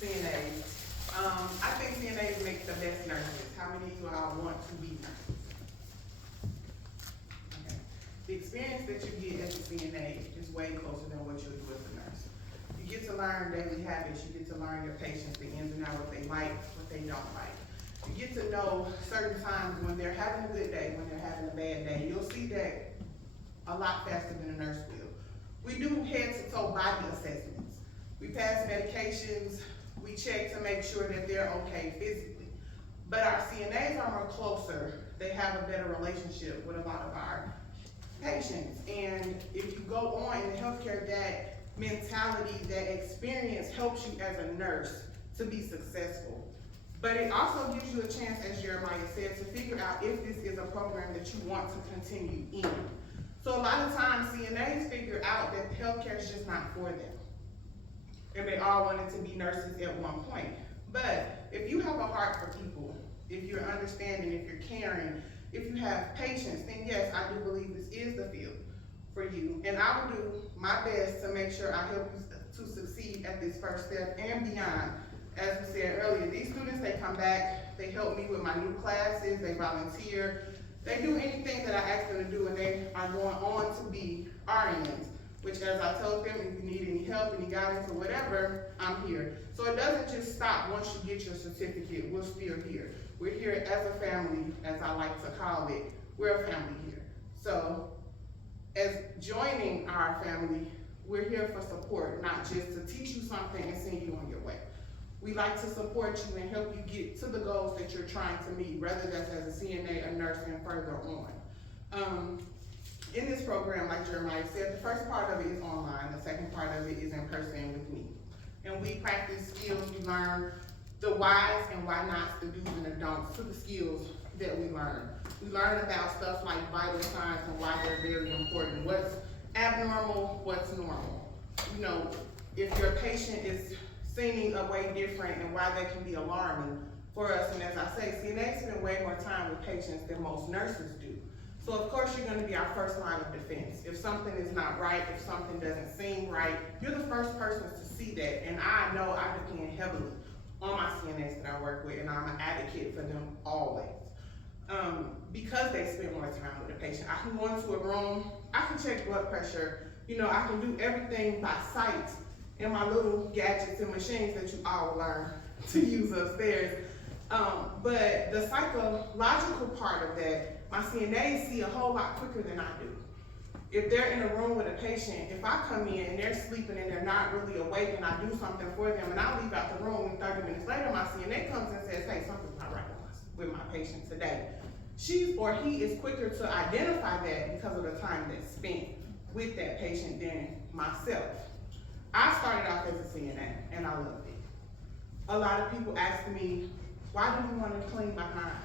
CNAs. I think CNAs make the best nurses. How many of you all want to be nurses? Okay. The experience that you get as a CNA is way closer than what you'll do as a nurse. You get to learn daily habits, you get to learn your patients, the ins and outs, what they like, what they don't like. You get to know certain times when they're having a good day, when they're having a bad day. You'll see that a lot faster than a nurse will. We do head-to-toe body assessments. We pass medications, we check to make sure that they're okay physically. But our CNAs are more closer. They have a better relationship with a lot of our patients. And if you go on in healthcare, that mentality, that experience helps you as a nurse to be successful. But it also gives you a chance, as Jeremiah said, to figure out if this is a program that you want to continue in. So a lot of times CNAs figure out that healthcare is just not for them. And they all wanted to be nurses at one point. But if you have a heart for people, if you're understanding, if you're caring, if you have patience, then yes, I do believe this is the field for you. And I will do my best to make sure I help you to succeed at this first step and beyond. As we said earlier, these students, they come back, they help me with my new classes, they volunteer, they do anything that I ask them to do, and they are going on to be RNs, which, as I told them, if you need any help, any guidance, or whatever, I'm here. So it doesn't just stop once you get your certificate. We're still here. We're here as a family, as I like to call it. We're a family here. So as joining our family, we're here for support, not just to teach you something and send you on your way. We like to support you and help you get to the goals that you're trying to meet, whether that's as a CNA, a nurse, and further on. In this program, like Jeremiah said, the first part of it is online, the second part of it is in person with me. And we practice skills, we learn the whys and why nots, the do's and the don'ts to the skills that we learn. We learn about stuff like vital signs and why they're very important. What's abnormal, what's normal. You know, if your patient is seeming a way different and why they can be alarming for us. And as I say, CNAs spend way more time with patients than most nurses do. So of course you're going to be our first line of defense. If something is not right, if something doesn't seem right, you're the first person to see that. And I know I depend heavily on my CNAs that I work with, and I'm an advocate for them always. Because they spend more time with the patient. I can go into a room, I can check blood pressure, you know, I can do everything by sight in my little gadgets and machines that you all learn to use upstairs. But the psychological part of that, my CNAs see a whole lot quicker than I do. If they're in a room with a patient, if I come in and they're sleeping and they're not really awake and I do something for them and I leave out the room and 30 minutes later my CNA comes and says, hey, something's not right with my patient today. She or he is quicker to identify that because of the time that's spent with that patient than myself. I started off as a CNA and I loved it. A lot of people ask me, why do you want to clean behind?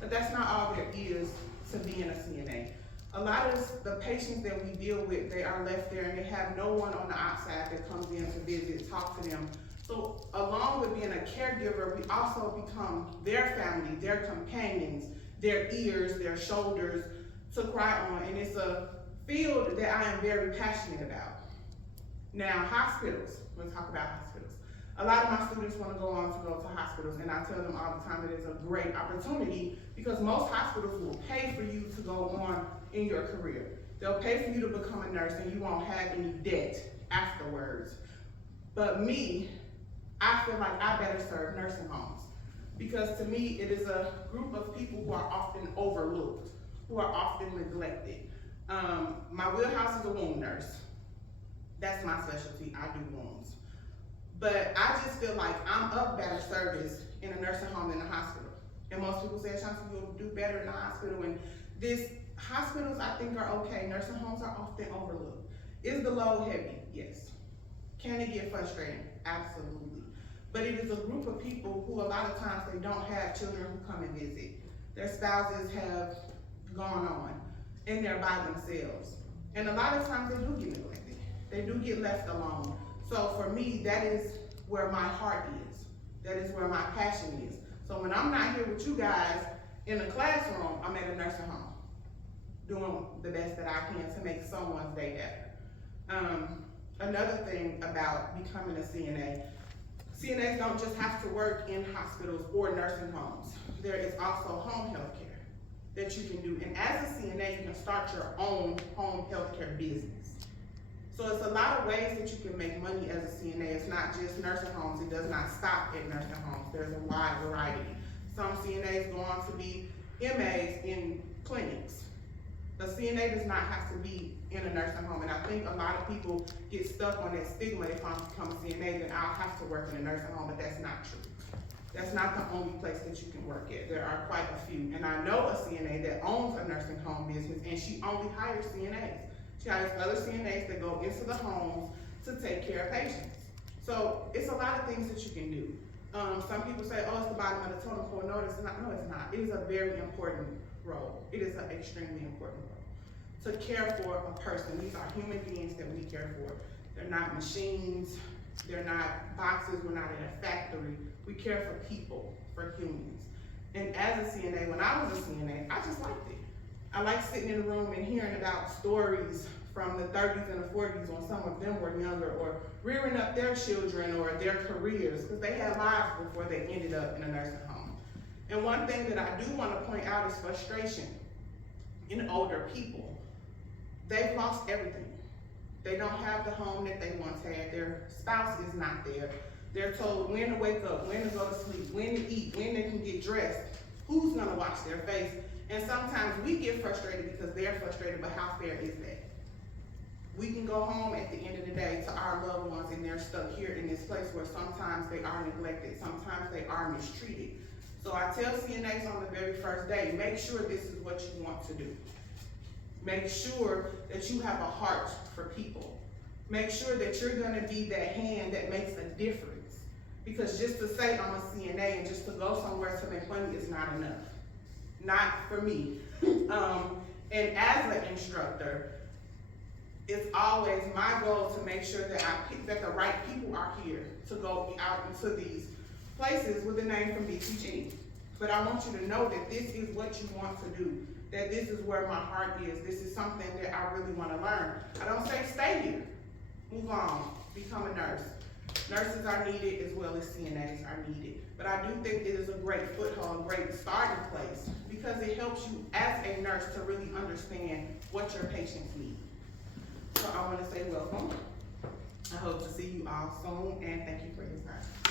But that's not all there is to being a CNA. A lot of the patients that we deal with, they are left there and they have no one on the outside that comes in to visit, talk to them. So along with being a caregiver, we also become their family, their companions, their ears, their shoulders to cry on. And it's a field that I am very passionate about. Now, hospitals, we'll talk about hospitals. A lot of my students want to go on to go to hospitals, and I tell them all the time that it's a great opportunity because most hospitals will pay for you to go on in your career. They'll pay for you to become a nurse and you won't have any debt afterwards. But me, I feel like I better serve nursing homes because to me, it is a group of people who are often overlooked, who are often neglected. My wheelhouse is a wound nurse. That's my specialty, I do wounds. But I just feel like I'm of better service in a nursing home than a hospital. And most people say, Ashanti, you'll do better in a hospital. And hospitals I think are okay. Nursing homes are often overlooked. Is the load heavy? Yes. Can it get frustrating? Absolutely. But it is a group of people who a lot of times they don't have children who come and visit. Their spouses have gone on and they're by themselves. And a lot of times they do get neglected. They do get left alone. So for me, that is where my heart is. That is where my passion is. So when I'm not here with you guys in a classroom, I'm at a nursing home, doing the best that I can to make someone's day better. Another thing about becoming a CNA, CNAs don't just have to work in hospitals or nursing homes. There is also home health care that you can do. And as a CNA, you can start your own home health care business. So it's a lot of ways that you can make money as a CNA. It's not just nursing homes. It does not stop at nursing homes. There's a wide variety. Some CNAs go on to be MAs in clinics. A CNA does not have to be in a nursing home, and I think a lot of people get stuck on that stigma. If I become a CNA, then I'll have to work in a nursing home, but that's not true. That's not the only place that you can work at. There are quite a few, and I know a CNA that owns a nursing home business, and she only hires CNAs. She hires other CNAs that go into the homes to take care of patients. So it's a lot of things that you can do. Some people say, oh, it's the bottom of the totem pole. No, it's not. No, it's not. It is a very important role. It is an extremely important role. To care for a person. These are human beings that we care for. They're not machines. They're not boxes. We're not in a factory. We care for people, for humans. And as a CNA, when I was a CNA, I just liked it. I liked sitting in a room and hearing about stories from the 30s and the 40s when some of them were younger, or rearing up their children or their careers, because they had lives before they ended up in a nursing home. And one thing that I do want to point out is frustration in older people. They've lost everything. They don't have the home that they once had. Their spouse is not there. They're told when to wake up, when to go to sleep, when to eat, when they can get dressed, who's gonna watch their face. And sometimes we get frustrated because they're frustrated, but how fair is that? We can go home at the end of the day to our loved ones and they're stuck here in this place where sometimes they are neglected, sometimes they are mistreated. So I tell CNAs on the very first day, make sure this is what you want to do. Make sure that you have a heart for people. Make sure that you're gonna be that hand that makes a difference. Because just to say I'm a CNA and just to go somewhere to make money is not enough. Not for me. And as an instructor, it's always my goal to make sure that that the right people are here to go out into these places with a name from BTG. But I want you to know that this is what you want to do. That this is where my heart is. This is something that I really want to learn. I don't say stay here. Move on. Become a nurse. Nurses are needed as well as CNAs are needed. But I do think it is a great foothold, a great starting place, because it helps you as a nurse to really understand what your patients need. So I want to say welcome. I hope to see you all soon, and thank you for your time.